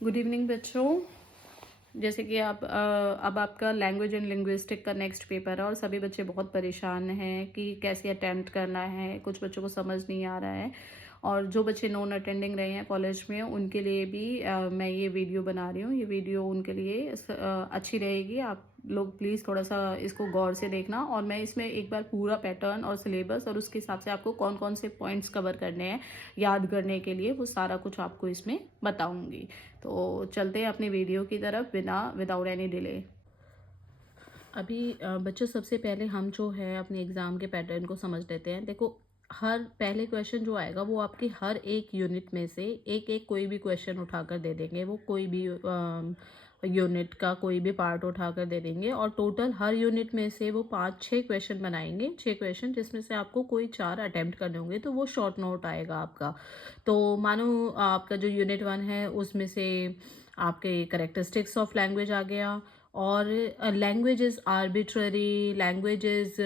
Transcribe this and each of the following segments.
Good evening बच्चों। जैसे कि अब आपका लैंग्वेज एंड लिंग्विस्टिक का नेक्स्ट पेपर है और सभी बच्चे बहुत परेशान हैं कि कैसे अटेम्प्ट करना है। कुछ बच्चों को समझ नहीं आ रहा है और जो बच्चे नॉन अटेंडिंग रहे हैं कॉलेज में उनके लिए भी मैं ये वीडियो बना रही हूँ। ये वीडियो उनके लिए अच्छी रहेगी। आप लोग प्लीज़ थोड़ा सा इसको गौर से देखना और मैं इसमें एक बार पूरा पैटर्न और सिलेबस और उसके हिसाब से आपको कौन कौन से पॉइंट्स कवर करने हैं याद करने के लिए, वो सारा कुछ आपको इसमें बताऊंगी। तो चलते हैं अपनी वीडियो की तरफ विदाउट एनी डिले। अभी बच्चों सबसे पहले हम जो है अपने एग्ज़ाम के पैटर्न को समझ लेते हैं। देखो, हर पहले क्वेश्चन जो आएगा वो आपकी हर एक यूनिट में से एक एक कोई भी क्वेश्चन उठाकर दे देंगे। वो कोई भी यूनिट का कोई भी पार्ट उठाकर दे देंगे और टोटल हर यूनिट में से वो 5-6 क्वेश्चन बनाएंगे। 6 क्वेश्चन जिसमें से आपको कोई 4 अटेम्प्ट करने होंगे, तो वो शॉर्ट नोट आएगा आपका। तो मानो आपका जो यूनिट 1 है उसमें से आपके करेक्टरिस्टिक्स ऑफ लैंग्वेज आ गया और language is arbitrary, language is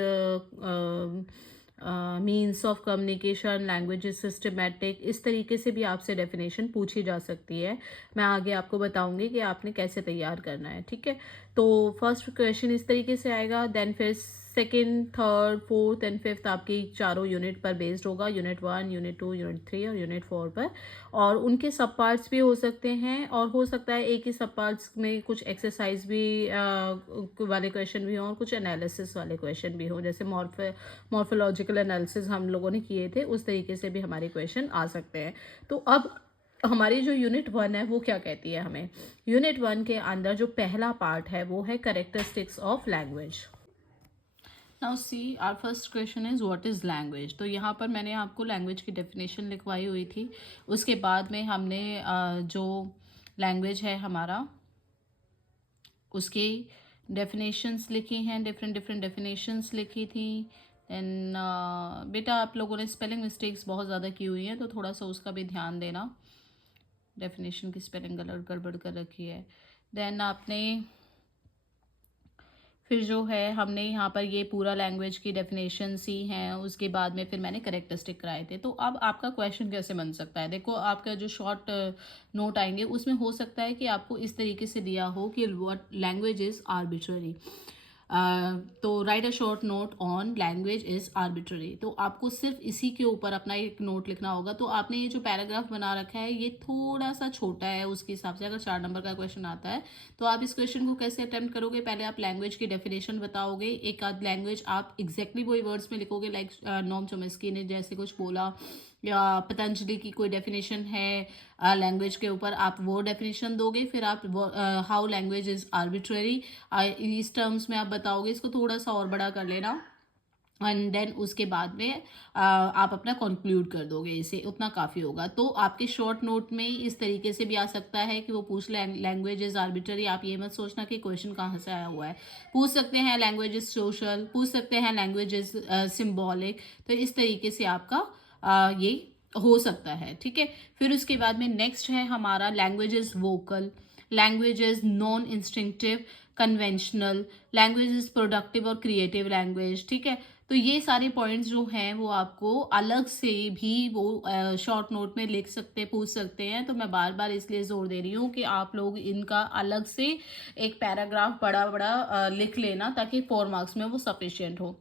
means of communication, language is systematic. इस तरीके से भी आपसे डेफिनेशन पूछी जा सकती है। मैं आगे आपको बताऊंगी कि आपने कैसे तैयार करना है, ठीक है। तो फर्स्ट क्वेश्चन इस तरीके से आएगा, देन फिर second, third, fourth and fifth आपकी चारों यूनिट पर बेस्ड होगा। यूनिट 1, यूनिट 2, यूनिट 3 और यूनिट 4 पर। और उनके सब पार्ट्स भी हो सकते हैं और हो सकता है एक ही सब पार्ट्स में कुछ एक्सरसाइज भी वाले क्वेश्चन भी हों और कुछ एनालिसिस वाले क्वेश्चन भी हों। जैसे मॉर्फोलॉजिकल एनालिसिस हम लोगों ने किए थे, उस तरीके से भी हमारे क्वेश्चन आ सकते हैं। तो अब हमारी जो यूनिट 1 है वो क्या कहती है हमें। यूनिट 1 के अंदर जो पहला पार्ट है वो है characteristics of language. Now see our first question is what is language. तो यहाँ पर मैंने आपको लैंग्वेज की डेफिनेशन लिखवाई हुई थी। उसके बाद में हमने जो लैंग्वेज है हमारा उसकी डेफिनेशंस लिखी हैं, डिफरेंट डिफरेंट डेफिनेशंस लिखी थी। देन बेटा आप लोगों ने स्पेलिंग मिस्टेक्स बहुत ज़्यादा की हुई हैं, तो थोड़ा सा उसका भी ध्यान देना। डेफिनेशन की स्पेलिंग गड़बड़ कर रखी है। देन आपने फिर जो है हमने यहाँ पर ये पूरा लैंग्वेज की डेफिनेशन सी हैं। उसके बाद में फिर मैंने करेक्टरिस्टिक कराए थे। तो अब आपका क्वेश्चन कैसे बन सकता है। देखो, आपका जो शॉर्ट नोट आएंगे उसमें हो सकता है कि आपको इस तरीके से दिया हो कि व्हाट लैंग्वेज इज़ आर्बिट्ररी। तो right a short note on language is arbitrary. तो आपको सिर्फ इसी के ऊपर अपना एक नोट लिखना होगा। तो आपने ये जो पैराग्राफ बना रखा है ये थोड़ा सा छोटा है उसके हिसाब से। अगर 4 नंबर का क्वेश्चन आता है तो आप इस क्वेश्चन को कैसे अटेम्प्ट करोगे। पहले आप लैंग्वेज की डेफिनेशन बताओगे, एक आध लैंग्वेज आप एग्जैक्टली वही वर्ड्स में लिखोगे, लाइक नोम चोम्स्की ने जैसे कुछ बोला या पतंजलि की कोई डेफिनेशन है लैंग्वेज के ऊपर, आप वो डेफिनेशन दोगे। फिर आप हाउ लैंग्वेज इज आर्बिट्ररी इस टर्म्स में आप बताओगे। इसको थोड़ा सा और बड़ा कर लेना एंड देन उसके बाद में आप अपना कंक्लूड कर दोगे। इसे उतना काफ़ी होगा। तो आपके शॉर्ट नोट में इस तरीके से भी आ सकता है कि वो पूछ लैंग्वेज इज आर्बिट्ररी। आप ये मत सोचना कि क्वेश्चन कहाँ से आया हुआ है। पूछ सकते हैं लैंग्वेज इज सोशल, पूछ सकते हैं लैंग्वेज इज सिम्बॉलिक। तो इस तरीके से आपका ये हो सकता है, ठीक है। फिर उसके बाद में नेक्स्ट है हमारा language is vocal, language is non instinctive, conventional, language is productive और क्रिएटिव लैंग्वेज, ठीक है। तो ये सारे पॉइंट्स जो हैं वो आपको अलग से भी वो शॉर्ट नोट में लिख सकते पूछ सकते हैं। तो मैं बार बार इसलिए जोर दे रही हूँ कि आप लोग इनका अलग से एक पैराग्राफ बड़ा बड़ा लिख लेना ताकि 4 मार्क्स में वो सफिशिएंट हो।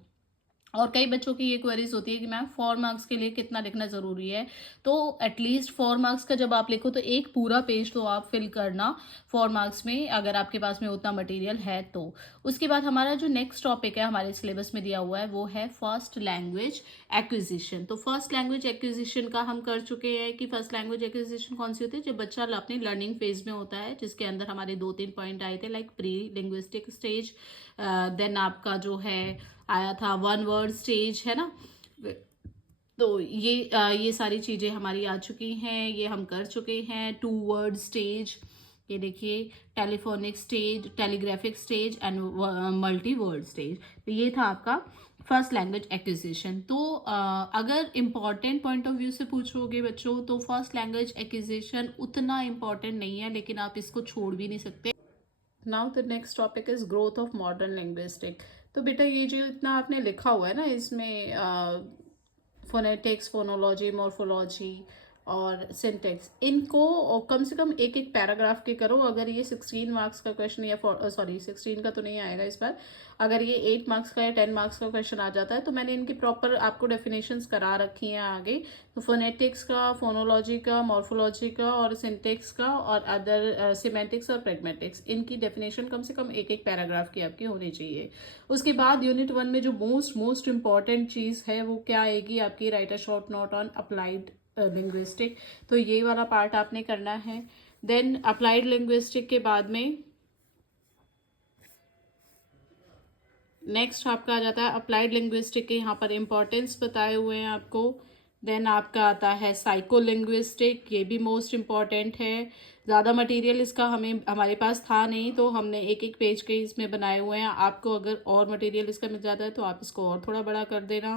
और कई बच्चों की ये क्वेरीज होती है कि मैम 4 मार्क्स के लिए कितना लिखना ज़रूरी है। तो एटलीस्ट 4 मार्क्स का जब आप लिखो तो एक पूरा पेज तो आप फिल करना 4 मार्क्स में, अगर आपके पास में उतना मटेरियल है तो। उसके बाद हमारा जो नेक्स्ट टॉपिक है हमारे सिलेबस में दिया हुआ है वो है फर्स्ट लैंग्वेज एक्विजिशन। तो फर्स्ट लैंग्वेज एक्विजिशन का हम कर चुके हैं कि फर्स्ट लैंग्वेज एक्विजिशन कौन सी होती है, जब बच्चा अपनी लर्निंग फेज में होता है, जिसके अंदर हमारे 2-3 पॉइंट आए थे, like pre linguistic stage, then आपका जो है आया था 1 वर्ड स्टेज, है ना। तो ये सारी चीज़ें हमारी आ चुकी हैं, ये हम कर चुके हैं। 2 वर्ड स्टेज, ये देखिए, telephonic stage, telegraphic stage and multi word stage. तो ये था आपका फर्स्ट लैंग्वेज एक्विजिशन। तो अगर इम्पॉर्टेंट पॉइंट ऑफ व्यू से पूछोगे बच्चों तो फर्स्ट लैंग्वेज एक्विजिशन उतना इम्पॉर्टेंट नहीं है, लेकिन आप इसको छोड़ भी नहीं सकते। Now the next topic is growth of modern linguistic. तो बेटा ये जो इतना आपने लिखा हुआ है ना, इसमें फोनेटिक्स, फोनोलॉजी, मॉर्फोलॉजी और सिंटेक्स, इनको कम से कम एक एक पैराग्राफ के करो। अगर ये 16 मार्क्स का क्वेश्चन या 16 का तो नहीं आएगा इस बार, अगर ये 8 मार्क्स का या 10 मार्क्स का क्वेश्चन आ जाता है तो मैंने इनकी प्रॉपर आपको डेफिनेशंस करा रखी हैं आगे। तो फोनेटिक्स का, फोनोलॉजी का, मॉर्फोलॉजी का और सिंटेक्स का और अदर सिमेंटिक्स और प्रैग्मेटिक्स, इनकी डेफिनेशन कम से कम एक एक पैराग्राफ की आपकी होनी चाहिए। उसके बाद यूनिट 1 में जो मोस्ट इम्पॉर्टेंट चीज़ है वो क्या आएगी आपकी, right a short note on applied linguistic. तो ये वाला पार्ट आपने करना है। देन अप्लाइड लिंग्विस्टिक के बाद में नेक्स्ट आपका आ जाता है अप्लाइड लिंग्विस्टिक के, यहाँ पर इम्पोर्टेंस बताए हुए हैं आपको। देन आपका आता है साइको लिंग्विस्टिक, ये भी मोस्ट इम्पॉर्टेंट है। ज़्यादा मटेरियल इसका हमारे पास था नहीं तो हमने एक एक पेज के इसमें बनाए हुए हैं। आपको अगर और मटेरियल इसका मिल जाता है तो आप इसको और थोड़ा बड़ा कर देना।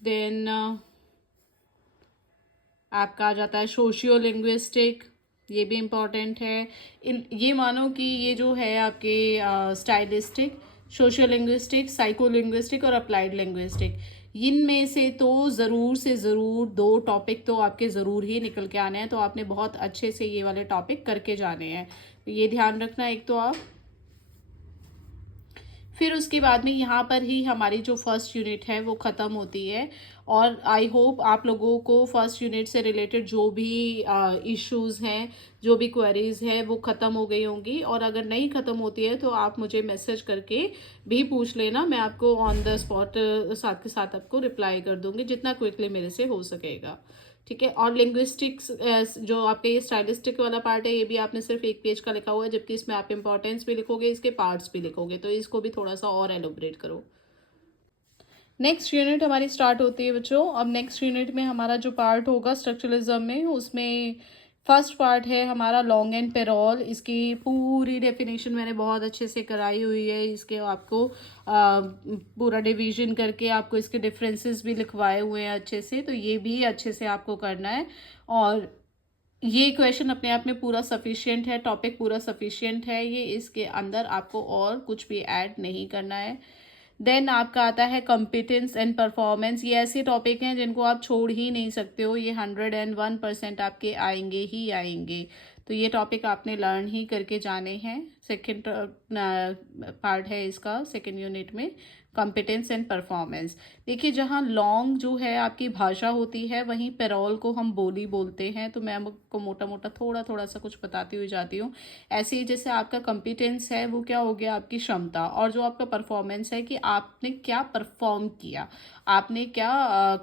देन आपका आ जाता है सोशियो लिंग्विस्टिक, ये भी इम्पॉर्टेंट है। ये मानो कि ये जो है आपके stylistic, socio linguistic, psycho linguistic और अप्लाइड लिंग्विस्टिक, इनमें से तो ज़रूर से ज़रूर 2 टॉपिक तो आपके ज़रूर ही निकल के आने हैं। तो आपने बहुत अच्छे से ये वाले टॉपिक करके जाने हैं, तो ये ध्यान रखना एक तो आप। फिर उसके बाद में यहाँ पर ही हमारी जो फर्स्ट यूनिट है वो ख़त्म होती है। और आई होप आप लोगों को फर्स्ट यूनिट से रिलेटेड जो भी इश्यूज़ हैं, जो भी क्वेरीज़ हैं वो ख़त्म हो गई होंगी। और अगर नहीं ख़त्म होती है तो आप मुझे मैसेज करके भी पूछ लेना, मैं आपको ऑन द स्पॉट साथ के साथ आपको रिप्लाई कर दूँगी जितना क्विकली मेरे से हो सकेगा, ठीक है। और लिंग्विस्टिक्स जो आपके ये स्टाइलिस्टिक वाला पार्ट है ये भी आपने सिर्फ एक पेज का लिखा हुआ है, जबकि इसमें आप इंपॉर्टेंस भी लिखोगे, इसके पार्ट्स भी लिखोगे, तो इसको भी थोड़ा सा और एलोबरेट करो। नेक्स्ट यूनिट हमारी स्टार्ट होती है बच्चों। अब नेक्स्ट यूनिट में हमारा जो पार्ट होगा स्ट्रक्चरलिज्म में, उसमें फर्स्ट पार्ट है हमारा लॉन्ग एंड पेरोल। इसकी पूरी डेफिनेशन मैंने बहुत अच्छे से कराई हुई है। इसके आपको पूरा डिवीजन करके आपको इसके डिफरेंसेस भी लिखवाए हुए हैं अच्छे से, तो ये भी अच्छे से आपको करना है। और ये क्वेश्चन अपने आप में पूरा सफिशिएंट है, टॉपिक पूरा सफिशिएंट है ये, इसके अंदर आपको और कुछ भी ऐड नहीं करना है। देन आपका आता है कॉम्पिटेंस एंड परफॉर्मेंस। ये ऐसे टॉपिक हैं जिनको आप छोड़ ही नहीं सकते हो, ये 101% आपके आएंगे ही आएंगे। तो ये टॉपिक आपने लर्न ही करके जाने हैं। सेकेंड पार्ट है इसका सेकेंड यूनिट में, कॉम्पिटेंस एंड परफॉर्मेंस। देखिए जहाँ लॉन्ग जो है आपकी भाषा होती है वहीं पेरोल को हम बोली बोलते हैं। तो मैं आपको मोटा मोटा थोड़ा थोड़ा सा कुछ बताती हुई जाती हूँ। ऐसे ही जैसे आपका कॉम्पिटेंस है वो क्या हो गया, आपकी क्षमता, और जो आपका परफॉर्मेंस है कि आपने क्या परफॉर्म किया, आपने क्या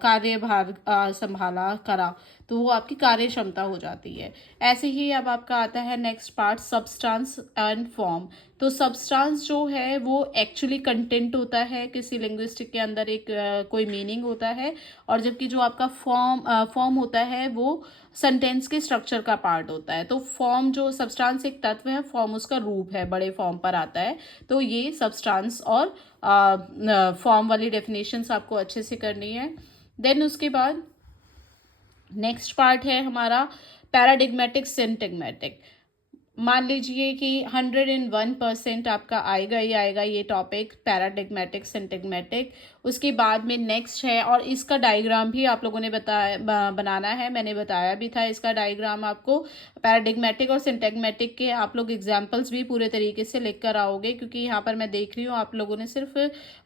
कार्यभार संभाला करा, तो वो आपकी कार्य क्षमता हो जाती है। ऐसे ही अब आपका आता है next part substance and form. तो सब्सटेंस जो है वो एक्चुअली कंटेंट होता है किसी लिंग्विस्टिक के अंदर, एक कोई मीनिंग होता है। और जबकि जो आपका फॉर्म होता है वो सेंटेंस के स्ट्रक्चर का पार्ट होता है। तो फॉर्म जो सब्सटेंस एक तत्व है, फॉर्म उसका रूप है, बड़े फॉर्म पर आता है। तो ये सब्सटेंस और फॉर्म वाली डेफिनेशंस आपको अच्छे से करनी है। देन उसके बाद नेक्स्ट पार्ट है हमारा पैराडिग्मेटिक सिंटैग्मेटिक। मान लीजिए कि 101% आपका आएगा ही आएगा ये टॉपिक पैराडिग्मेटिक सिंटैग्मेटिक। उसके बाद में नेक्स्ट है, और इसका डायग्राम भी आप लोगों ने बनाना है, मैंने बताया भी था इसका डायग्राम आपको। पैराडिग्मेटिक और सिंटैग्मेटिक के आप लोग एग्जांपल्स भी पूरे तरीके से लिख कर आओगे, क्योंकि यहाँ पर मैं देख रही हूँ आप लोगों ने सिर्फ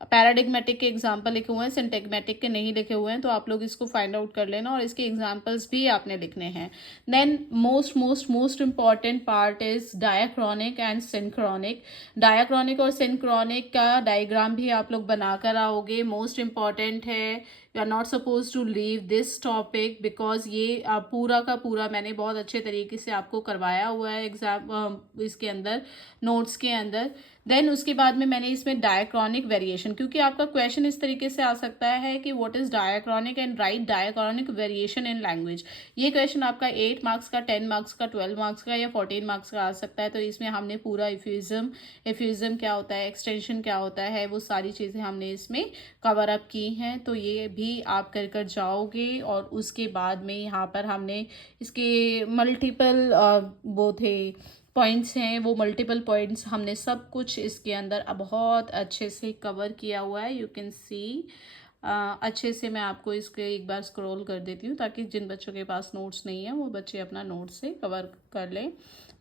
पैराडिग्मेटिक के एग्जाम्पल लिखे हुए हैं, सिंटैग्मेटिक के नहीं लिखे हुए हैं। तो आप लोग इसको फाइंड आउट कर लेना और इसके एग्जाम्पल्स भी आपने लिखने हैं। Then most important part is diachronic and synchronic. Diachronic और सिंक्रोनिक का डायग्राम भी आप लोग बनाकर आओगे, मोस्ट इम्पॉर्टेंट है। You are not suppose to leave this topic because ये पूरा का पूरा मैंने बहुत अच्छे तरीके से आपको करवाया हुआ है एग्जाम इसके अंदर, नोट्स के अंदर। देन उसके बाद में मैंने इसमें डायाक्रॉनिक वेरिएशन, क्योंकि आपका क्वेश्चन इस तरीके से आ सकता है कि what is diachronic and right diachronic variation in language. ये क्वेश्चन आपका 8 मार्क्स का, 10 मार्क्स का, 12 मार्क्स का या 14 मार्क्स का आ सकता है। तो इसमें हमने पूरा एफ्यूजम क्या होता है, एक्सटेंशन क्या होता है, वो सारी चीज़ें हमने इसमें कवर अप की हैं। तो ये भी आप कर कर जाओगे। और उसके बाद में यहाँ पर हमने इसके मल्टीपल वो थे पॉइंट्स हैं, वो मल्टीपल पॉइंट्स हमने सब कुछ इसके अंदर बहुत अच्छे से कवर किया हुआ है। यू कैन सी अच्छे से मैं आपको इसके एक बार स्क्रॉल कर देती हूँ ताकि जिन बच्चों के पास नोट्स नहीं है वो बच्चे अपना नोट्स से कवर कर लें,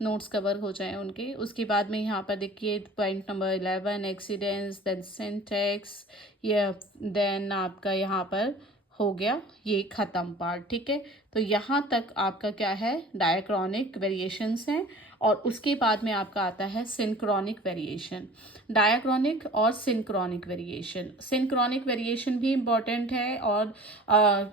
नोट्स कवर हो जाएं उनके। उसके बाद में यहाँ पर देखिए point number 11 accidents, then syntax, या देन आपका यहाँ पर हो गया ये ख़त्म पार्ट, ठीक है। तो यहाँ तक आपका क्या है, डायक्रॉनिक वेरिएशंस हैं। और उसके बाद में आपका आता है सिंक्रोनिक वेरिएशन। डायक्रॉनिक और सिंक्रोनिक वेरिएशन, सिंक्रोनिक वेरिएशन भी इम्पॉर्टेंट है। और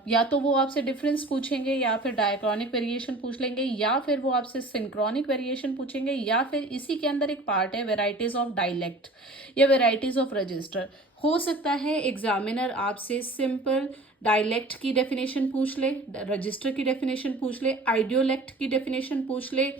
या तो वो आपसे डिफरेंस पूछेंगे या फिर डायक्रॉनिक वेरिएशन पूछ लेंगे, या फिर वो आपसे सिंक्रोनिक वेरिएशन पूछेंगे, या फिर इसी के अंदर एक पार्ट है वेराइटीज ऑफ डायलेक्ट या वेराइटीज ऑफ रजिस्टर। हो सकता है एग्जामिनर आपसे सिंपल डायलेक्ट की डेफिनेशन पूछ ले, रजिस्टर की डेफिनेशन पूछ ले, आइडियोलेक्ट की डेफिनेशन पूछ ले,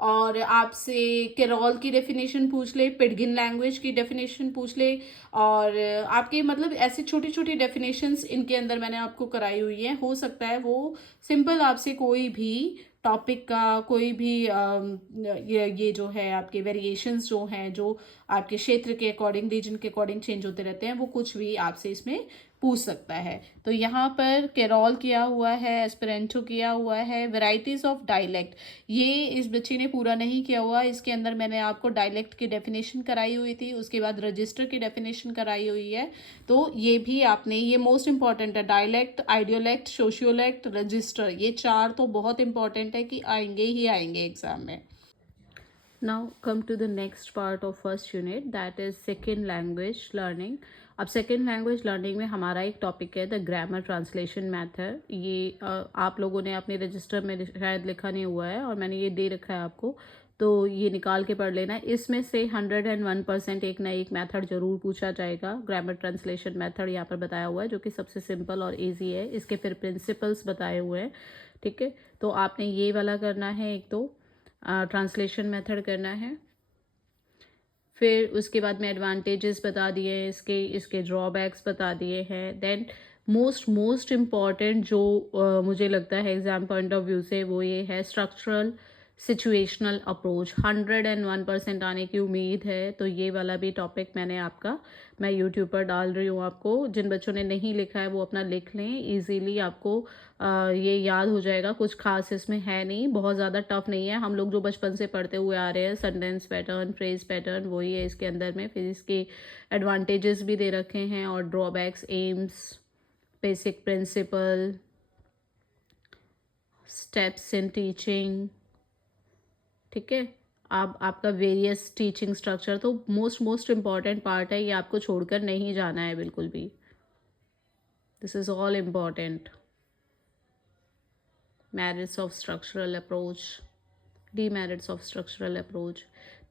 और आपसे केरॉल की डेफिनेशन पूछ ले, पिडगिन लैंग्वेज की डेफिनेशन पूछ ले। और आपके मतलब ऐसे छोटी छोटी डेफिनेशंस इनके अंदर मैंने आपको कराई हुई है। हो सकता है वो सिंपल आपसे कोई भी टॉपिक का कोई भी ये जो है आपके वेरिएशंस जो हैं, जो आपके क्षेत्र के अकॉर्डिंग, रीजन के अकॉर्डिंग चेंज होते रहते हैं, वो कुछ भी आपसे इसमें पूछ सकता है। तो यहाँ पर केरॉल किया हुआ है, एस्पेरेंटो किया हुआ है, वेराइटीज ऑफ डायलेक्ट ये इस बच्चे ने पूरा नहीं किया हुआ। इसके अंदर मैंने आपको डायलेक्ट की डेफिनेशन कराई हुई थी, उसके बाद रजिस्टर की डेफिनेशन कराई हुई है। तो ये भी आपने, ये मोस्ट इंपॉर्टेंट है, डायलेक्ट, आइडियोलेक्ट, सोशियोलेक्ट, रजिस्टर, ये चार तो बहुत इंपॉर्टेंट है कि आएंगे ही आएंगे एग्जाम में। Now come to the next part of first unit, that is second language learning. अब सेकेंड लैंग्वेज लर्निंग में हमारा एक टॉपिक है द ग्रामर ट्रांसलेशन मेथड। ये आप लोगों ने अपने रजिस्टर में शायद लिखा नहीं हुआ है और मैंने ये दे रखा है आपको, तो ये निकाल के पढ़ लेना। इसमें से 101% एक ना एक मेथड जरूर पूछा जाएगा। ग्रामर ट्रांसलेशन मेथड यहाँ पर बताया हुआ है जो कि सबसे सिंपल और इजी है। इसके फिर प्रिंसिपल्स बताए हुए हैं, ठीक है। तो आपने ये वाला करना है, एक तो ट्रांसलेशन मेथड करना है। फिर उसके बाद में एडवांटेजेस बता दिए हैं इसके, इसके ड्रॉबैक्स बता दिए हैं। देन मोस्ट इम्पॉर्टेंट जो मुझे लगता है एग्जाम पॉइंट ऑफ व्यू से, वो ये है स्ट्रक्चरल सिचुएशनल अप्रोच। 101% आने की उम्मीद है। तो ये वाला भी टॉपिक मैं यूट्यूब पर डाल रही हूँ आपको। जिन बच्चों ने नहीं लिखा है वो अपना लिख लें, इजीली आपको ये याद हो जाएगा। कुछ खास इसमें है नहीं, बहुत ज़्यादा टफ नहीं है। हम लोग जो बचपन से पढ़ते हुए आ रहे हैं, सेंटेंस पैटर्न, फ्रेज पैटर्न, वही है इसके अंदर में। फिर इसके एडवांटेजेस भी दे रखे हैं और drawbacks, aims, basic principle, steps in teaching, ठीक है। अब आपका वेरियस टीचिंग स्ट्रक्चर, तो मोस्ट इम्पॉर्टेंट पार्ट है, ये आपको छोड़कर नहीं जाना है बिल्कुल भी। This is all important. merits of structural approach, demerits of structural approach।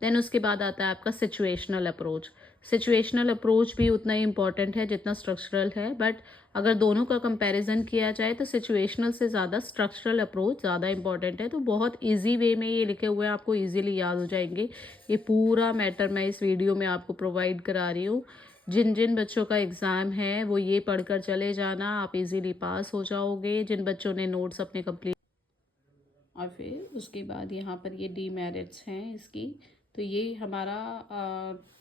Then उसके बाद आता है आपका सिचुएशनल अप्रोच। सिचुएशनल अप्रोच भी उतना ही इम्पॉर्टेंट है जितना स्ट्रक्चरल है, बट अगर दोनों का कंपैरिजन किया जाए तो सिचुएशनल से ज़्यादा स्ट्रक्चरल अप्रोच ज़्यादा इंपॉर्टेंट है। तो बहुत इजी वे में ये लिखे हुए हैं, आपको इजीली याद हो जाएंगे। ये पूरा मैटर मैं इस वीडियो में आपको प्रोवाइड करा रही हूँ। जिन जिन बच्चों का एग्ज़ाम है वो ये पढ़कर चले जाना, आप इजीली पास हो जाओगे। जिन बच्चों ने नोट्स अपने कंप्लीट, और फिर उसके बाद यहाँ पर ये डीमेरिट्स हैं इसकी। तो ये हमारा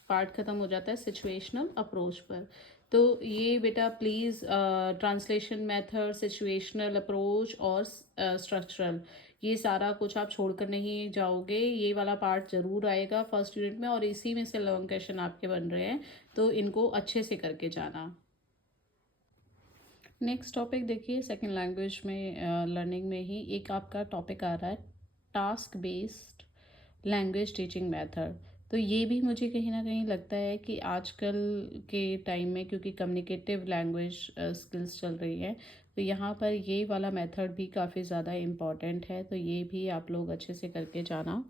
पार्ट ख़त्म हो जाता है सिचुएशनल अप्रोच पर। तो ये बेटा please translation method, situational approach और स्ट्रक्चरल, ये सारा कुछ आप छोड़कर नहीं जाओगे। ये वाला पार्ट ज़रूर आएगा फर्स्ट यूनिट में और इसी में से लॉन्ग क्वेश्चन आपके बन रहे हैं, तो इनको अच्छे से करके जाना। नेक्स्ट टॉपिक देखिए, सेकेंड लैंग्वेज में लर्निंग में ही एक आपका टॉपिक आ रहा है task based language teaching method. तो ये भी मुझे कहीं ना कहीं लगता है कि आजकल के टाइम में, क्योंकि कम्युनिकेटिव लैंग्वेज स्किल्स चल रही हैं, तो यहाँ पर ये वाला मेथड भी काफ़ी ज़्यादा इम्पॉर्टेंट है। तो ये भी आप लोग अच्छे से करके जाना।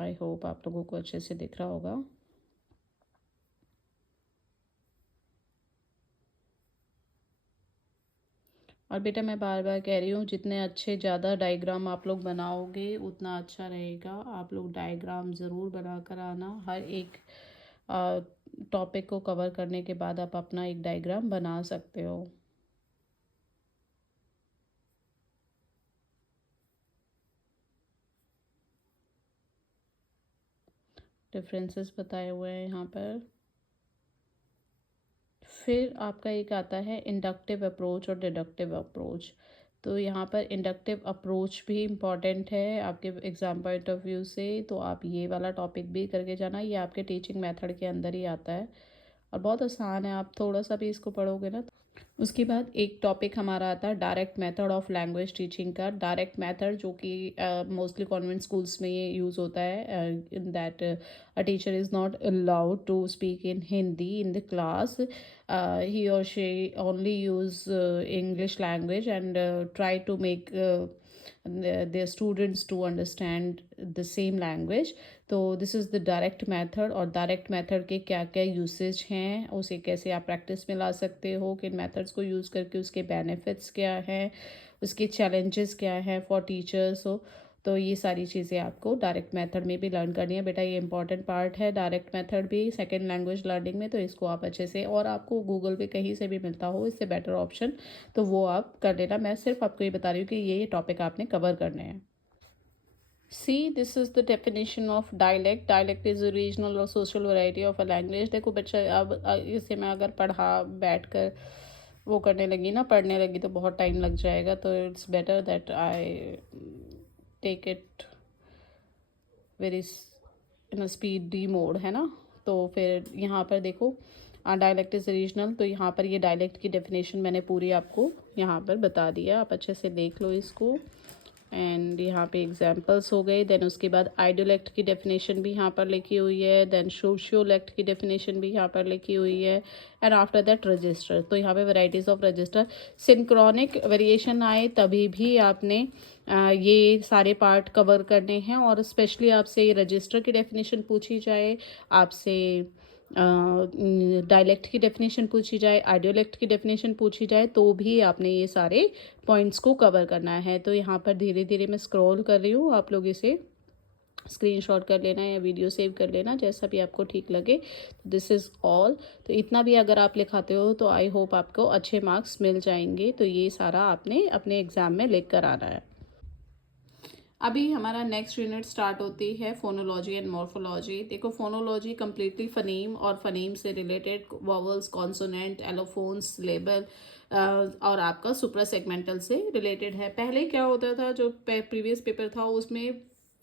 आई होप आप लोगों को अच्छे से दिख रहा होगा। और बेटा मैं बार बार कह रही हूँ, जितने अच्छे ज़्यादा डायग्राम आप लोग बनाओगे उतना अच्छा रहेगा। आप लोग डायग्राम ज़रूर बना कर आना। हर एक टॉपिक को कवर करने के बाद आप अपना एक डायग्राम बना सकते हो। डिफरेंसेस बताए हुए हैं यहाँ पर। फिर आपका एक आता है इंडक्टिव अप्रोच और डिडक्टिव अप्रोच। तो यहाँ पर इंडक्टिव अप्रोच भी इम्पॉर्टेंट है आपके एग्ज़ाम पॉइंट ऑफ व्यू से, तो आप ये वाला टॉपिक भी करके जाना। ये आपके टीचिंग मेथड के अंदर ही आता है और बहुत आसान है, आप थोड़ा सा भी इसको पढ़ोगे ना। उसके बाद एक टॉपिक हमारा आता है direct method of language teaching का। डायरेक्ट मेथड जो कि मोस्टली कॉन्वेंट स्कूल्स में ये यूज़ होता है, in that a teacher is not allowed to speak in Hindi in the class, he or she only use English language and try to make their students to understand the same language. तो this is the direct method. और direct method के क्या क्या usage हैं, उसे कैसे आप practice में ला सकते हो, किन मेथड्स को यूज़ करके उसके बेनिफिट्स क्या हैं, उसके चैलेंजेस क्या हैं फॉर टीचर्स हो। तो ये सारी चीज़ें आपको डायरेक्ट मेथड में भी लर्न करनी है बेटा। ये इंपॉर्टेंट पार्ट है डायरेक्ट मेथड भी सेकेंड लैंग्वेज लर्निंग में, तो इसको आप अच्छे से, और आपको गूगल पे कहीं से भी मिलता हो इससे बेटर ऑप्शन, तो वो आप कर लेना। मैं सिर्फ आपको ये बता रही हूँ कि ये टॉपिक आपने कवर करने हैं। See this is the definition of dialect. Dialect is a regional और social variety of a language। देखो बच्चा, अब इसे मैं अगर बैठ कर वो करने लगी ना, पढ़ने लगी, तो बहुत टाइम लग जाएगा। तो it's better that I take it very in speedy mode, है ना। तो फिर यहाँ पर देखो डायलेक्ट इज़ रीजनल, तो यहाँ पर ये डायलेक्ट की डेफिनेशन मैंने पूरी आपको यहाँ पर बता दिया, आप अच्छे से देख लो इसको। एंड यहाँ पे एग्जांपल्स हो गए। देन उसके बाद आइडियोलेक्ट की डेफिनेशन भी यहाँ पर लिखी हुई है। देन सोशियोलेक्ट की डेफिनेशन भी यहाँ पर लिखी हुई है। And after that register. तो यहाँ पे varieties of register, synchronic variation आए तभी भी आपने ये सारे पार्ट कवर करने हैं। और स्पेशली आपसे रजिस्टर की डेफिनेशन पूछी जाए, आपसे डायलेक्ट की डेफिनेशन पूछी जाए, आइडियोलेक्ट की डेफिनेशन पूछी जाए, तो भी आपने ये सारे पॉइंट्स को कवर करना है। तो यहाँ पर धीरे धीरे मैं स्क्रॉल कर रही हूँ, आप लोग इसे स्क्रीनशॉट कर लेना या वीडियो सेव कर लेना, जैसा भी आपको ठीक लगे। This is all. तो इतना भी अगर आप लिखाते हो तो आई होप आपको अच्छे मार्क्स मिल जाएंगे। तो ये सारा आपने अपने एग्ज़ाम में लिख कर आना है। अभी हमारा नेक्स्ट यूनिट स्टार्ट होती है फोनोलॉजी एंड मॉर्फोलॉजी। देखो फोनोलॉजी कम्प्लीटली फनीम और फनीम से related vowels, consonant, allophones, label और आपका सुप्रा सेगमेंटल से रिलेटेड है। पहले क्या होता था, जो प्रीवियस पेपर था उसमें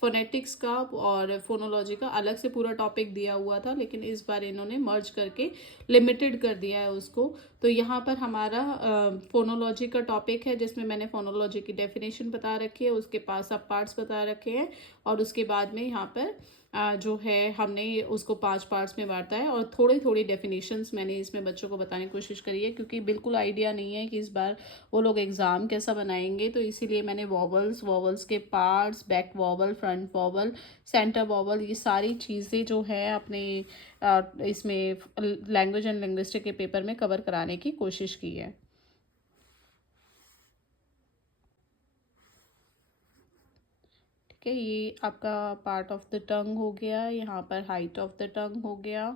फोनेटिक्स का और फोनोलॉजी का अलग से पूरा टॉपिक दिया हुआ था, लेकिन इस बार इन्होंने मर्ज करके लिमिटेड कर दिया है उसको। तो यहाँ पर हमारा फोनोलॉजी का टॉपिक है, जिसमें मैंने फोनोलॉजी की डेफिनेशन बता रखी है, उसके पास सब पार्ट्स बता रखे हैं, और उसके बाद में यहाँ पर जो है हमने उसको 5 पार्ट्स में बांटा है। और थोड़ी थोड़ी डेफिनेशंस मैंने इसमें बच्चों को बताने की कोशिश करी है, क्योंकि बिल्कुल आइडिया नहीं है कि इस बार वो लोग एग्ज़ाम कैसा बनाएंगे। तो इसीलिए मैंने वॉवल्स के parts, back vowel, front vowel, centre vowel, ये सारी चीज़ें जो है अपने इसमें लैंग्वेज एंड लिंग्विस्टिक के पेपर में कवर कराने की कोशिश की है। ठीक है, ये आपका पार्ट ऑफ द टंग हो गया, यहाँ पर हाइट ऑफ द टंग हो गया।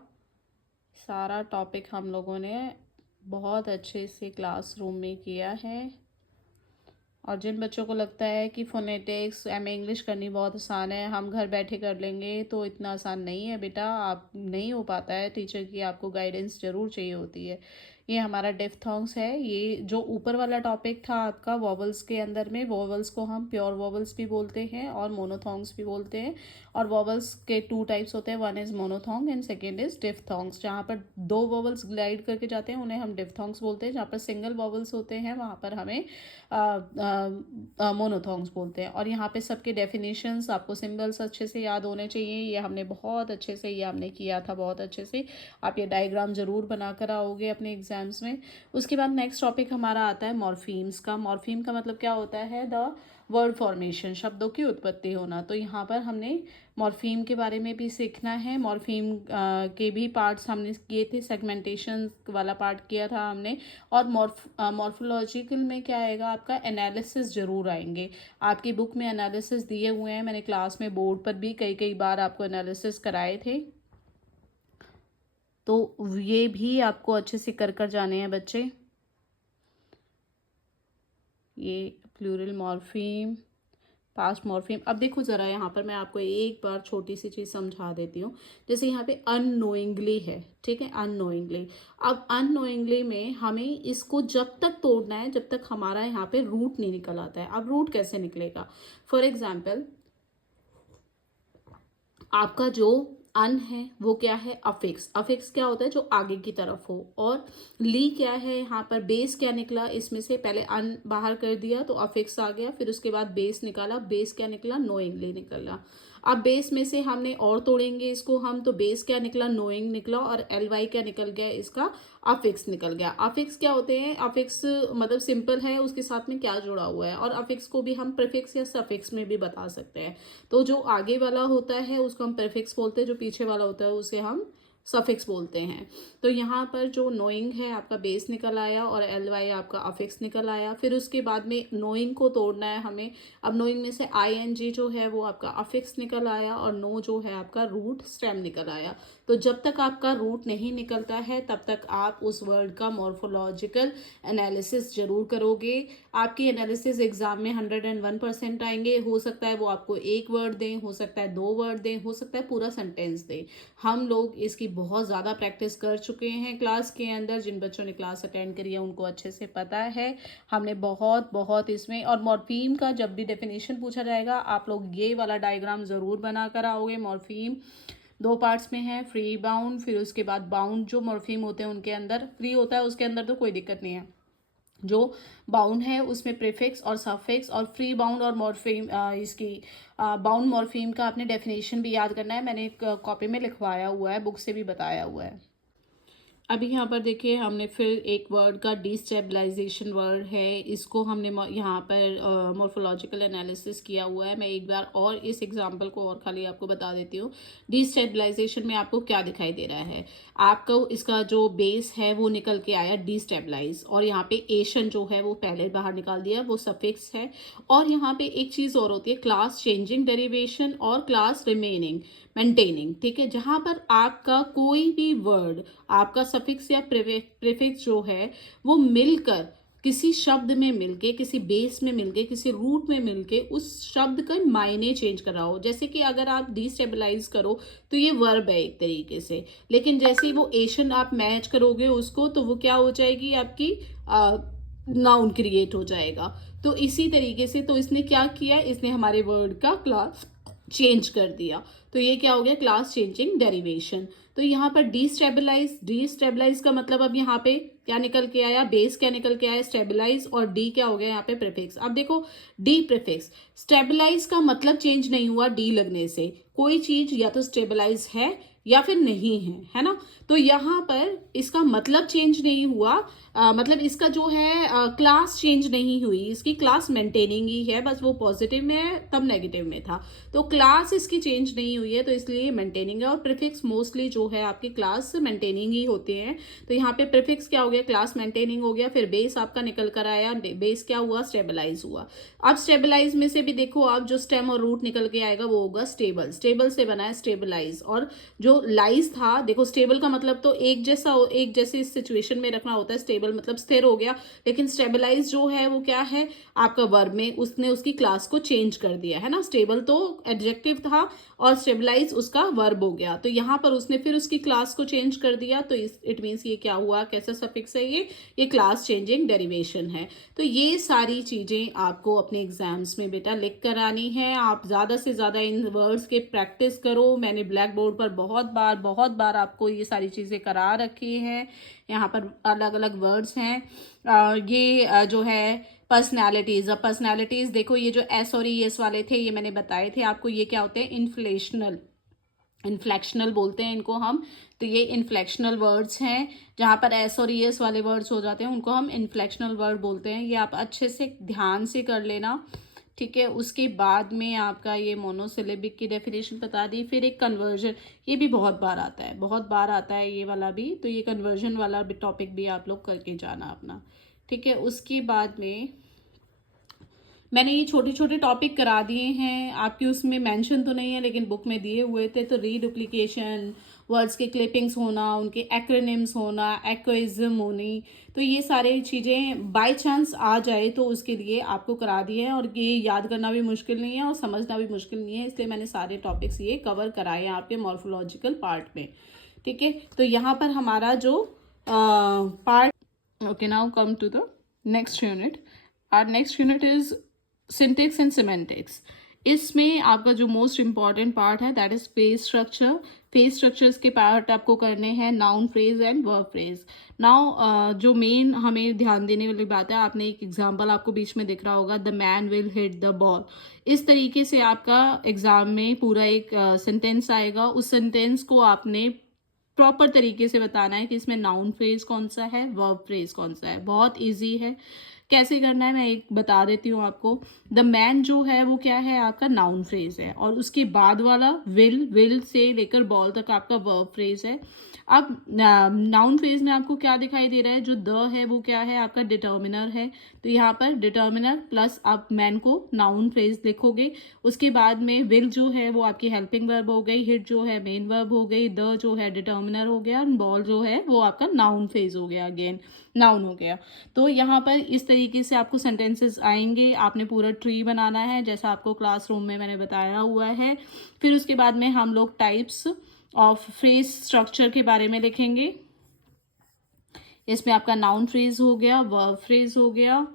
सारा टॉपिक हम लोगों ने बहुत अच्छे से क्लासरूम में किया है। और जिन बच्चों को लगता है कि फोनेटिक्स इंग्लिश करनी बहुत आसान है, हम घर बैठे कर लेंगे, तो इतना आसान नहीं है बेटा। आप नहीं हो पाता है, टीचर की आपको गाइडेंस ज़रूर चाहिए होती है। ये हमारा डिफ्थोंग्स है। ये जो ऊपर वाला टॉपिक था आपका वॉवल्स के अंदर में, वॉवल्स को हम प्योर वॉवल्स भी बोलते हैं और मोनोथोंग्स भी बोलते हैं। और वॉवल्स के 2 टाइप्स होते हैं, one is monophthong and second is diphthongs. जहाँ पर 2 वॉवल्स ग्लाइड करके जाते हैं उन्हें हम डिफ्थोंग्स बोलते हैं, जहाँ पर सिंगल वॉवल्स होते हैं वहाँ पर हमें मोनोथोंग्स बोलते हैं। और यहाँ पे सबके डेफिनेशंस आपको सिंबल्स अच्छे से याद होने चाहिए। ये हमने बहुत अच्छे से, ये हमने किया था बहुत अच्छे से। आप ये डायग्राम ज़रूर बना कर आओगे अपने एग्जाम्स में। उसके बाद नेक्स्ट टॉपिक हमारा आता है मॉर्फीम्स का। मॉर्फीम का मतलब क्या होता है, द वर्ड फॉर्मेशन, शब्दों की उत्पत्ति होना। तो यहाँ पर हमने मॉर्फीम के बारे में भी सीखना है। मॉर्फीम के भी पार्ट्स हमने किए थे, सेगमेंटेशन वाला पार्ट किया था हमने। और मॉर्फोलॉजिकल में क्या आएगा, आपका एनालिसिस जरूर आएंगे। आपकी बुक में एनालिसिस दिए हुए हैं, मैंने क्लास में बोर्ड पर भी कई कई बार आपको एनालिसिस कराए थे, तो ये भी आपको अच्छे से कर कर जाने हैं बच्चे। ये प्लूरल मॉर्फीम, पास्ट मॉर्फीम। अब देखो ज़रा यहाँ पर मैं आपको एक बार छोटी सी चीज़ समझा देती हूँ। जैसे यहाँ पे अननोइंगली है, ठीक है, अननोइंगली। अब अननोइंगली में हमें इसको जब तक तोड़ना है जब तक हमारा यहाँ पे रूट नहीं निकल आता है। अब रूट कैसे निकलेगा? फॉर एग्जाम्पल, आपका जो अन है वो क्या है? अफिक्स। अफिक्स क्या होता है? जो आगे की तरफ हो। और ली क्या है? यहाँ पर बेस क्या निकला? इसमें से पहले अन बाहर कर दिया तो अफिक्स आ गया, फिर उसके बाद बेस निकाला। बेस क्या निकला? नोइंगली निकला। अब बेस में से हमने और तोड़ेंगे इसको हम, तो बेस क्या निकला? नोइंग निकला। और एल वाई क्या निकल गया? इसका अफिक्स निकल गया। अफिक्स क्या होते हैं? अफिक्स मतलब सिंपल है, उसके साथ में क्या जुड़ा हुआ है। और अफिक्स को भी हम प्रीफिक्स या सफिक्स में भी बता सकते हैं। तो जो आगे वाला होता है उसको हम प्रीफिक्स बोलते हैं, जो पीछे वाला होता है उसे हम सफिक्स बोलते हैं। तो यहाँ पर जो नोइंग है आपका बेस निकल आया और एल वाई आपका अफिक्स निकल आया। फिर उसके बाद में नोइंग को तोड़ना है हमें। अब नोइंग में से आई एन जी जो है वो आपका अफिक्स निकल आया और नो जो है आपका रूट स्टेम निकल आया। तो जब तक आपका रूट नहीं निकलता है तब तक आप उस वर्ड का मॉर्फोलॉजिकल एनालिसिस जरूर करोगे। आपकी एनालिसिस एग्जाम में 101% आएंगे। हो सकता है वो आपको एक वर्ड दें, हो सकता है 2 वर्ड दें, हो सकता है पूरा सेंटेंस दें। हम लोग इसकी बहुत ज़्यादा प्रैक्टिस कर चुके हैं क्लास के अंदर। जिन बच्चों ने क्लास अटेंड करी है उनको अच्छे से पता है। हमने बहुत बहुत इसमें, और मॉर्फीम का जब भी डेफिनेशन पूछा जाएगा आप लोग ये वाला डायग्राम ज़रूर बना कर आओगे। मॉर्फीम 2 पार्ट्स में है, फ्री बाउंड, फिर उसके बाद बाउंड। जो मॉर्फीम होते हैं उनके अंदर फ्री होता है, उसके अंदर तो कोई दिक्कत नहीं है। जो बाउंड है उसमें प्रीफिक्स और सफिक्स, और फ्री बाउंड और मॉर्फीम इसकी बाउंड मॉर्फीम का आपने डेफिनेशन भी याद करना है। मैंने एक कॉपी में लिखवाया हुआ है, बुक से भी बताया हुआ है। अभी यहाँ पर देखिए हमने फिर एक वर्ड का डिस्टेबलाइजेशन वर्ड है, इसको हमने यहाँ पर मॉर्फोलॉजिकल एनालिसिस किया हुआ है। मैं एक बार और इस एग्जांपल को और खाली आपको बता देती हूँ। डिस्टेबलाइजेशन में आपको क्या दिखाई दे रहा है? आपको इसका जो बेस है वो निकल के आया डिस्टेबलाइज, और यहाँ पे एशन जो है वो पहले बाहर निकाल दिया, वो सफिक्स है। और यहाँ पे एक चीज़ और होती है, क्लास चेंजिंग डेरिवेशन और क्लास रिमेनिंग मेंटेनिंग, ठीक है। जहां पर आपका कोई भी वर्ड, आपका सफिक्स या प्रीफिक्स जो है वो मिलकर किसी शब्द में मिलके, किसी बेस में मिलके, किसी रूट में मिलके उस शब्द का मायने चेंज कर रहा हो। जैसे कि अगर आप डिस्टेबलाइज करो तो ये वर्ब है एक तरीके से, लेकिन जैसे ही वो एशन आप मैच करोगे उसको तो वो क्या हो जाएगी? आपकी नाउन क्रिएट हो जाएगा। तो इसी तरीके से तो इसने क्या किया? इसने हमारे वर्ड का क्लास चेंज कर दिया। तो ये क्या हो गया? Class changing derivation. तो यहाँ पर डिस्टेबलाइज का मतलब अब यहाँ पे क्या निकल के आया? बेस क्या निकल के आया? स्टेबलाइज। और डी क्या हो गया यहाँ पे? प्रीफिक्स। अब देखो डी प्रीफिक्स, स्टेबलाइज का मतलब चेंज नहीं हुआ डी लगने से। कोई चीज या तो स्टेबलाइज है या फिर नहीं है ना। तो यहाँ पर इसका मतलब चेंज नहीं हुआ, मतलब इसका जो है क्लास चेंज नहीं हुई, इसकी क्लास मेंटेनिंग ही है, बस वो पॉजिटिव में है तब नेगेटिव में था। तो क्लास इसकी चेंज नहीं हुई है तो इसलिए मेंटेनिंग है। और प्रीफिक्स मोस्टली जो है आपकी क्लास मेंटेनिंग ही होते हैं। तो यहाँ पे प्रीफिक्स क्या हो गया? क्लास मेंटेनिंग हो गया। फिर बेस आपका निकल कर आया, बेस क्या हुआ? स्टेबलाइज हुआ। अब स्टेबलाइज में से भी देखो आप, जो स्टेम और रूट निकल के आएगा वो होगा स्टेबल। स्टेबल से बना है स्टेबलाइज। और जो लाइज था, देखो स्टेबल का मतलब तो एक जैसे सिचुएशन में रखना होता है। स्टेबल मतलब स्थिर हो गया, लेकिन स्टेबलाइज जो है वो क्या है? आपका वर्ब में उसने उसकी क्लास को चेंज कर दिया है ना। स्टेबल तो एडजेक्टिव था और स्टेबलाइज उसका वर्ब हो गया। तो यहाँ पर उसने फिर उसकी क्लास को चेंज कर दिया। तो इट मीन्स ये क्या हुआ? कैसा सफिक्स है ये क्लास चेंजिंग डेरिवेशन है। तो ये सारी चीजें आपको अपने एग्जाम्स में बेटा लिख कर आनी है। आप ज्यादा से ज्यादा इन वर्ड्स के प्रैक्टिस करो। मैंने ब्लैक बोर्ड पर बहुत बार आपको ये सारी चीजें करा रखी हैं। यहाँ पर अलग अलग वर्ड्स हैं। ये जो है पर्सनैलिटीज। अब पर्सनैलिटीज देखो, ये जो एस और ई एस वाले थे ये मैंने बताए थे आपको। ये क्या होते हैं? इन्फ्लेक्शनल बोलते हैं इनको हम। तो ये इन्फ्लेक्शनल वर्ड्स हैं। जहाँ पर एस और ई एस वाले वर्ड्स हो जाते हैं उनको हम इन्फ्लेक्शनल वर्ड बोलते हैं। ये आप अच्छे से ध्यान से कर लेना, ठीक है। उसके बाद में आपका ये मोनोसिलेबिक की डेफिनेशन बता दी। फिर एक कन्वर्जन, ये भी बहुत बार आता है ये वाला भी। तो ये कन्वर्जन वाला भी टॉपिक भी आप लोग करके जाना अपना, ठीक है। उसके बाद में मैंने ये छोटे छोटे टॉपिक करा दिए हैं आपकी, उसमें मेंशन तो नहीं है लेकिन बुक में दिए हुए थे। तो रीडुप्लीकेशन वर्ड्स के क्लिपिंग्स होना, उनके एक्रोनिम्स होना, एक्विज्म होनी, तो ये सारी चीज़ें बाय चांस आ जाए तो उसके लिए आपको करा दिए हैं। और ये याद करना भी मुश्किल नहीं है और समझना भी मुश्किल नहीं है, इसलिए मैंने सारे टॉपिक्स ये कवर कराए हैं आपके मॉर्फोलॉजिकल पार्ट में। ठीक है, तो यहाँ पर हमारा जो part, okay, now come to the next unit. Our next unit is syntax and semantics. इसमें आपका जो मोस्ट इम्पॉर्टेंट पार्ट है that is phase structure. Phase structures के पार्ट आपको करने हैं noun phrase and verb phrase. Now जो main हमें ध्यान देने वाली बात है, आपने एक एग्जांपल आपको बीच में दिख रहा होगा, the man will hit the ball. इस तरीके से आपका एग्जाम में पूरा एक सेंटेंस आएगा। उस सेंटेंस को आपने प्रॉपर तरीके से बताना है कि इसमें नाउन फ्रेज कौन सा है, वर्ब फ्रेज कौन सा है। बहुत इजी है, कैसे करना है मैं एक बता देती हूँ आपको। द मैन जो है वो क्या है, आपका नाउन फ्रेज है, और उसके बाद वाला विल से लेकर बॉल तक आपका वर्ब फ्रेज है। अब नाउन फ्रेज में आपको क्या दिखाई दे रहा है, जो द है वो क्या है, आपका डिटर्मिनर है। तो यहाँ पर डिटर्मिनर प्लस आप मैन को नाउन फ्रेज लिखोगे। उसके बाद में विल जो है वो आपकी हेल्पिंग वर्ब हो गई, हिट जो है मेन वर्ब हो गई, द जो है डिटर्मिनर हो गया, बॉल जो है वो आपका नाउन फ्रेज हो गया, अगेन नाउन हो गया। तो यहाँ पर इस तरीके से आपको सेंटेंसेस आएंगे। आपने पूरा ट्री बनाना है जैसा आपको क्लासरूम में मैंने बताया हुआ है। फिर उसके बाद में हम लोग टाइप्स ऑफ फ्रेज स्ट्रक्चर के बारे में लिखेंगे। इसमें आपका नाउन फ्रेज हो गया, वर्ब फ्रेज हो गया,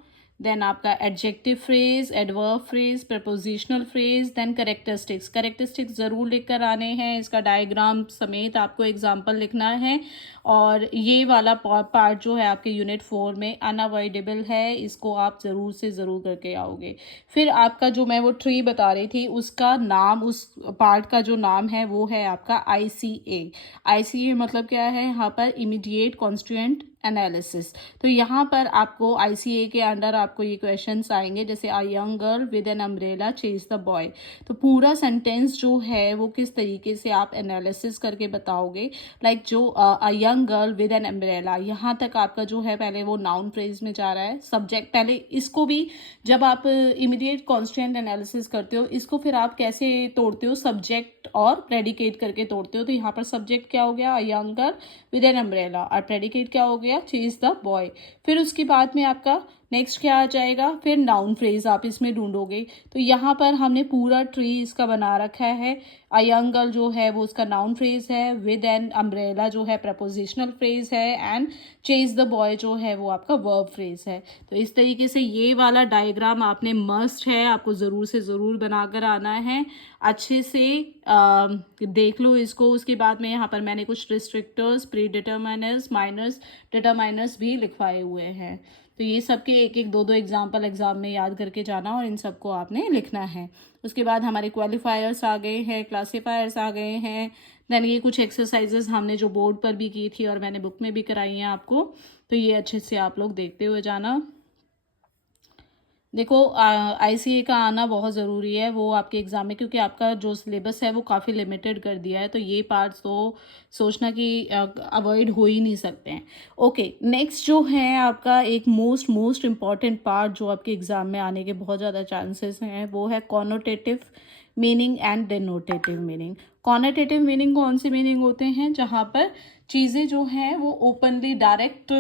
देन आपका adjective phrase, adverb phrase, prepositional phrase, then characteristics. Characteristics ज़रूर लिख कर आने हैं, इसका डायग्राम समेत आपको एग्जाम्पल लिखना है। और ये वाला पार्ट जो है आपके यूनिट 4 में अनअवॉइडेबल है, इसको आप ज़रूर से ज़रूर करके आओगे। फिर आपका जो मैं वो ट्री बता रही थी उसका नाम, उस पार्ट का जो नाम है वो है आपका ICA। ICA मतलब क्या है, यहाँ पर इमीडिएट कॉन्स्टिट्यूएंट एनालिसिस। तो यहाँ पर आपको ICA के अंडर आपको ये क्वेश्चंस आएंगे, जैसे a young girl with an umbrella chase the boy. तो पूरा सेंटेंस जो है वो किस तरीके से आप एनालिसिस करके बताओगे। लाइक जो a young girl with an umbrella, यहाँ तक आपका जो है पहले वो नाउन फ्रेज में जा रहा है। सब्जेक्ट पहले इसको भी, जब आप इमीडिएट कॉन्स्टिट्यूएंट एनालिसिस करते हो इसको फिर आप कैसे तोड़ते हो, सब्जेक्ट और प्रेडिकेट करके तोड़ते हो। तो यहाँ पर सब्जेक्ट क्या हो गया, a young girl with an umbrella, और प्रेडिकेट क्या हो गया, चेज द बॉय। फिर उसके बाद में आपका नेक्स्ट क्या आ जाएगा, फिर नाउन फ्रेज आप इसमें ढूंढोगे। तो यहाँ पर हमने पूरा ट्री इसका बना रखा है। अ यंग गर्ल जो है वो उसका नाउन फ्रेज है, विद एन अम्ब्रेला जो है प्रपोजिशनल फ्रेज है, एंड चेज द बॉय जो है वो आपका वर्ब फ्रेज है। तो इस तरीके से ये वाला डायग्राम आपने मस्ट है, आपको ज़रूर से ज़रूर बनाकर आना है। अच्छे से देख लो इसको। उसके बाद में यहाँ पर मैंने कुछ रिस्ट्रिक्टर्स, प्री डिटर्मिनर्स, माइनर्स, डिटरमाइनर्स भी लिखवाए हुए हैं। तो ये सब के एक एक दो दो एग्जाम्पल एग्जाम में याद करके जाना और इन सबको आपने लिखना है। उसके बाद हमारे क्वालिफायर्स आ गए हैं, क्लासीफायर्स आ गए हैं। देन ये कुछ एक्सरसाइजेस हमने जो बोर्ड पर भी की थी और मैंने बुक में भी कराई हैं आपको, तो ये अच्छे से आप लोग देखते हुए जाना। देखो ICA का आना बहुत ज़रूरी है वो आपके एग्ज़ाम में, क्योंकि आपका जो सिलेबस है वो काफ़ी लिमिटेड कर दिया है। तो ये पार्ट्स तो सोचना कि अवॉइड हो ही नहीं सकते हैं। ओके, नेक्स्ट जो है आपका एक मोस्ट इम्पॉर्टेंट पार्ट जो आपके एग्ज़ाम में आने के बहुत ज़्यादा चांसेस हैं, वो है connotative meaning and denotative meaning. Connotative meaning कौन से मीनिंग होते हैं, जहाँ पर चीज़ें जो हैं वो ओपनली डायरेक्ट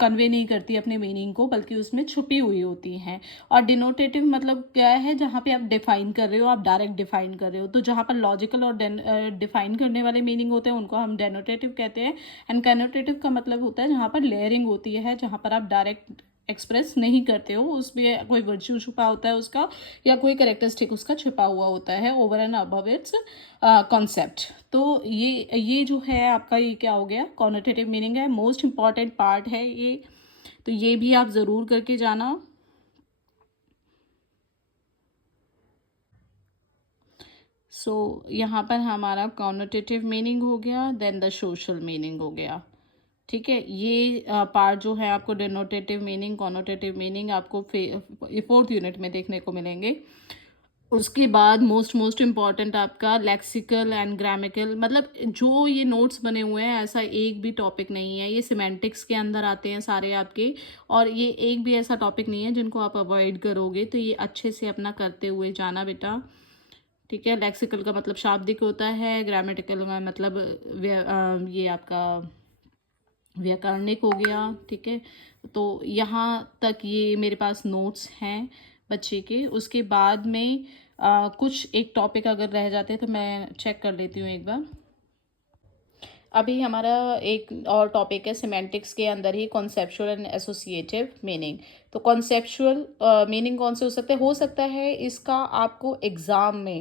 कन्वे नहीं करती अपने मीनिंग को, बल्कि उसमें छुपी हुई होती हैं। और डिनोटेटिव मतलब क्या है, जहाँ पे आप डिफाइन कर रहे हो, आप डायरेक्ट डिफाइन कर रहे हो। तो जहाँ पर लॉजिकल और डिफाइन करने वाले मीनिंग होते हैं उनको हम डेनोटेटिव कहते हैं। एंड कैनोटेटिव का मतलब होता है जहाँ पर लेयरिंग होती है, जहाँ पर आप डायरेक्ट एक्सप्रेस नहीं करते हो, उसमें कोई वर्च्यू छुपा होता है उसका, या कोई कैरेक्टरिस्टिक उसका छुपा हुआ होता है over and above it's concept. तो ये जो है आपका, ये क्या हो गया, कॉनोटेटिव मीनिंग है, मोस्ट इम्पॉर्टेंट पार्ट है ये। तो ये भी आप ज़रूर करके जाना। यहाँ पर हमारा कॉनोटेटिव मीनिंग हो गया, देन द सोशल मीनिंग हो गया। ठीक है, ये पार्ट जो है आपको डेनोटेटिव मीनिंग, कॉनोटेटिव मीनिंग आपको 4th यूनिट में देखने को मिलेंगे। उसके बाद मोस्ट इम्पॉर्टेंट आपका लेक्सिकल एंड ग्रामेटिकल, मतलब जो ये नोट्स बने हुए हैं ऐसा एक भी टॉपिक नहीं है, ये सिमेंटिक्स के अंदर आते हैं सारे आपके, और ये एक भी ऐसा टॉपिक नहीं है जिनको आप अवॉइड करोगे। तो ये अच्छे से अपना करते हुए जाना बेटा। ठीक है। लेक्सिकल का मतलब शाब्दिक होता है, ग्रामेटिकल का मतलब ये आपका व्याकरणिक हो गया, ठीक है। तो यहाँ तक ये मेरे पास नोट्स हैं बच्चे के। उसके बाद में कुछ एक टॉपिक अगर रह जाते तो मैं चेक कर लेती हूँ एक बार। अभी हमारा एक और टॉपिक है सिमेंटिक्स के अंदर ही, कॉन्सेप्चुअल एंड एसोसिएटिव मीनिंग। तो कॉन्सेप्चुअल मीनिंग कौन से हो सकता है इसका आपको एग्ज़ाम में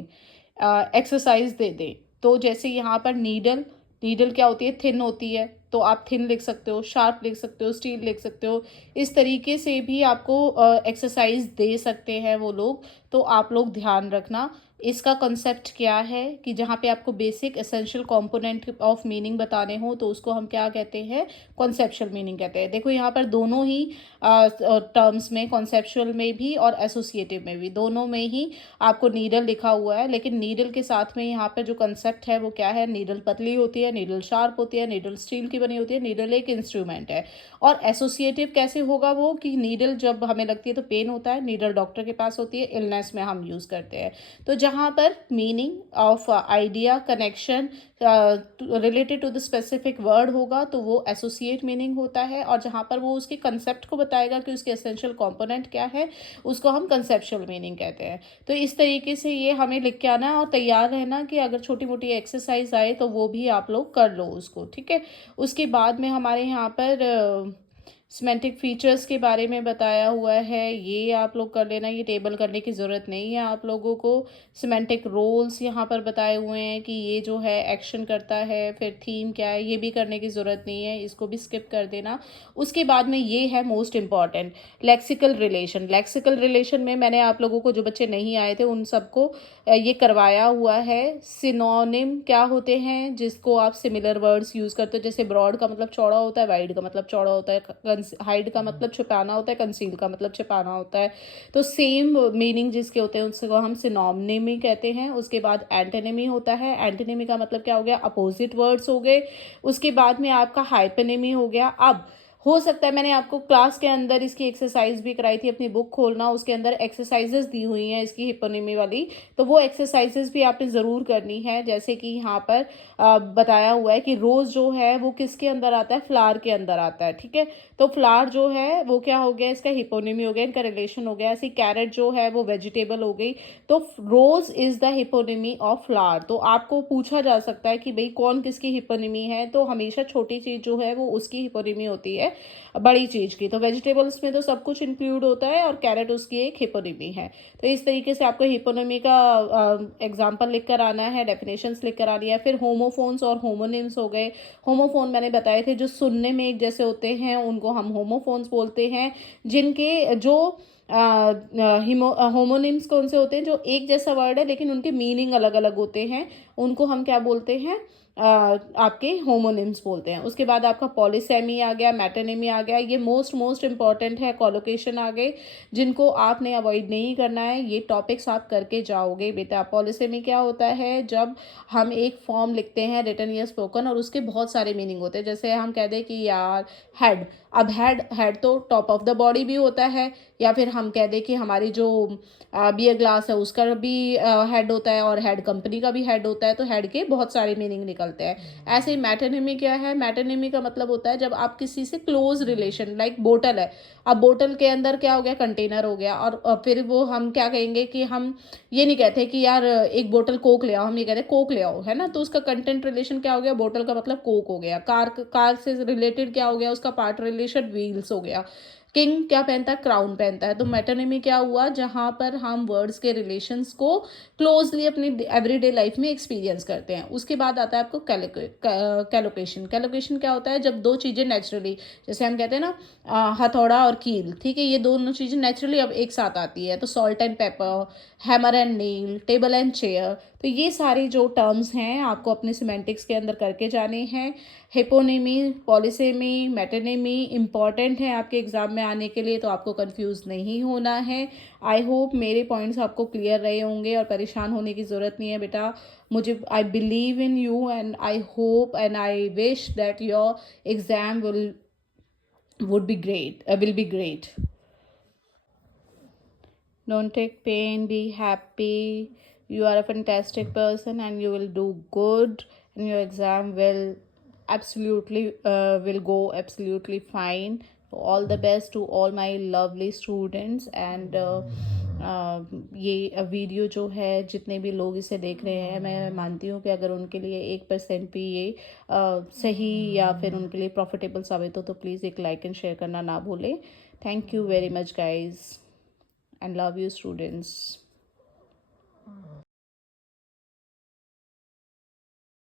एक्सरसाइज दे दें। तो जैसे यहाँ पर नीडल, नीडल क्या होती है, थिन होती है, तो आप थिन लिख सकते हो, शार्प लिख सकते हो, स्टील लिख सकते हो। इस तरीके से भी आपको एक्सरसाइज दे सकते हैं वो लोग। तो आप लोग ध्यान रखना इसका कंसेप्ट क्या है कि जहाँ पे आपको basic essential component of meaning बताने हो तो उसको हम क्या कहते हैं, कॉन्सेप्चुअल मीनिंग कहते हैं। देखो यहाँ पर दोनों ही टर्म्स में, कॉन्सेप्चुअल में भी और एसोसिएटिव में भी, दोनों में ही आपको नीडल लिखा हुआ है। लेकिन नीडल के साथ में यहाँ पर जो कंसेप्ट है वो क्या है, नीडल पतली होती है, नीडल शार्प होती है, नीडल स्टील की बनी होती है, नीडल एक इंस्ट्रूमेंट है। और एसोसिएटिव कैसे होगा वो, कि नीडल जब हमें लगती है तो पेन होता है, नीडल डॉक्टर के पास होती है, इलनेस में हम यूज़ करते हैं। तो जहाँ पर meaning of idea, connection related to the specific word होगा तो वो एसोसिएट मीनिंग होता है। और जहाँ पर वो उसके कंसेप्ट को बताएगा कि उसके एसेंशियल कंपोनेंट क्या है, उसको हम कंसेप्चुअल मीनिंग कहते हैं। तो इस तरीके से ये हमें लिख के आना है और तैयार रहना कि अगर छोटी मोटी एक्सरसाइज आए तो वो भी आप लोग कर लो उसको, ठीक है। उसके बाद में हमारे यहाँ पर सिमेंटिक फीचर्स के बारे में बताया हुआ है, ये आप लोग कर लेना, ये टेबल करने की ज़रूरत नहीं है आप लोगों को। सिमेंटिक रोल्स यहाँ पर बताए हुए हैं कि ये जो है एक्शन करता है, फिर थीम क्या है, ये भी करने की ज़रूरत नहीं है, इसको भी स्किप कर देना। उसके बाद में ये है most important, lexical relation. Lexical relation में मैंने आप लोगों को, जो बच्चे नहीं आए थे उन सबको ये करवाया हुआ है। सिनोनिम क्या होते हैं, जिसको आप सिमिलर वर्ड्स यूज़ करते हो, जैसे ब्रॉड का मतलब चौड़ा होता है, वाइड का मतलब चौड़ा होता है, हाइड का मतलब छुपाना होता है, कंसील का मतलब छिपाना होता है। तो सेम मीनिंग जिसके होते हैं उसको हम सिनोनिमी कहते हैं। उसके बाद एंटोनिमी होता है, एंटोनिमी का मतलब क्या हो गया, अपोजिट वर्ड्स हो गए। उसके बाद में आपका हाइपोनिमी हो गया। अब हो सकता है मैंने आपको क्लास के अंदर इसकी एक्सरसाइज भी कराई थी, अपनी बुक खोलना, उसके अंदर एक्सरसाइजेस दी हुई हैं इसकी हिपोनिमी वाली, तो वो एक्सरसाइजेस भी आपने ज़रूर करनी है। जैसे कि यहाँ पर बताया हुआ है कि रोज़ जो है वो किसके अंदर आता है, फ्लावर के अंदर आता है, ठीक है। तो फ्लावर जो है वो क्या हो गया, इसका हिपोनिमी हो गया, इनका रिलेशन हो गया। ऐसे कैरेट जो है वो वेजिटेबल हो गई। तो रोज इज द हिपोनिमी ऑफ फ्लावर। तो आपको पूछा जा सकता है कि भाई कौन किसकी हिपोनिमी है, तो हमेशा छोटी चीज़ जो है वो उसकी हिपोनिमी होती है बड़ी चीज़ की। तो वेजिटेबल्स में तो सब कुछ इंक्लूड होता है और कैरेट उसकी एक हिपोनिमी है। तो इस तरीके से आपको हिपोनिमी का एग्जाम्पल लिख कर आना है, डेफिनेशंस लिख कर आनी है। फिर होमोफोन्स और होमोनिम्स हो गए। होमोफोन मैंने बताए थे, जो सुनने में एक जैसे होते हैं उनको हम होमोफोन्स बोलते हैं। जिनके जो होमोनिम्स कौन से होते हैं, जो एक जैसा वर्ड है लेकिन उनके मीनिंग अलग अलग होते हैं, उनको हम क्या बोलते हैं, आपके होमोनिम्स बोलते हैं। उसके बाद आपका पॉलीसेमी आ गया, मैटोनिमी आ गया। ये मोस्ट इंपॉर्टेंट है, कॉलोकेशन आ गए, जिनको आपने अवॉइड नहीं करना है। ये टॉपिक्स आप करके जाओगे बेटा। पॉलीसेमी क्या होता है, जब हम एक फॉर्म लिखते हैं रिटन या स्पोकन और उसके बहुत सारे मीनिंग होते हैं। जैसे हम कह दें कि यार हेड, अब हेड हेड तो टॉप ऑफ द बॉडी भी होता है, या फिर हम कह दें कि हमारी जो बियर ग्लास है उसका भी हेड होता है और हेड कंपनी का भी हेड होता है। तो हेड के बहुत सारे मीनिंग निकलते हैं। ऐसे ही मैटरनिमी क्या है, मैटरनिमी का मतलब होता है जब आप किसी से क्लोज रिलेशन, लाइक बोतल है, अब बोतल के अंदर क्या हो गया, कंटेनर हो गया। और फिर वो हम क्या कहेंगे कि हम ये नहीं कहते कि यार एक बोतल कोक ले आओ, हम ये कहते हैं कोक ले आओ, है ना। तो उसका कंटेंट रिलेशन क्या हो गया, बोतल का मतलब कोक हो गया। कार से रिलेटेड क्या हो गया, उसका पार्ट रिलेशन व्हील्स हो गया। किंग क्या पहनता है, क्राउन पहनता है। तो मेटोनिमी क्या हुआ, जहां पर हम वर्ड्स के रिलेशंस को क्लोजली अपनी एवरीडे लाइफ में एक्सपीरियंस करते हैं। उसके बाद आता है आपको कैलोकेशन। कैलोकेशन क्या होता है, जब दो चीज़ें नेचुरली, जैसे हम कहते हैं ना हथौड़ा और कील, ठीक है, ये दोनों चीज़ें नेचुरली अब एक साथ आती है। तो salt and paper, hammer and nail, table and chair. तो ये सारी जो टर्म्स हैं आपको अपने सिमेंटिक्स के अंदर करके जाने हैं। हिपोनिमी, पॉलीसेमी, मेटोनिमी इंपॉर्टेंट है आपके एग्जाम में आने के लिए, तो आपको कंफ्यूज नहीं होना है। आई होप मेरे पॉइंट्स आपको क्लियर रहे होंगे और परेशान होने की ज़रूरत नहीं है बेटा। मुझे, I believe in you and I hope and I wish that your exam will be great. Don't take pain, be happy. You are a fantastic person and you will do good, and your exam will go absolutely fine. So all the best to all my lovely students. And ये video जो है जितने भी लोग इसे देख रहे हैं, मैं मानती हूँ कि अगर उनके लिए 1% भी ये सही या फिर उनके लिए प्रॉफिटेबल साबित हो तो प्लीज़ एक लाइक एंड शेयर करना ना भूलें. Thank you very much guys, and love you students.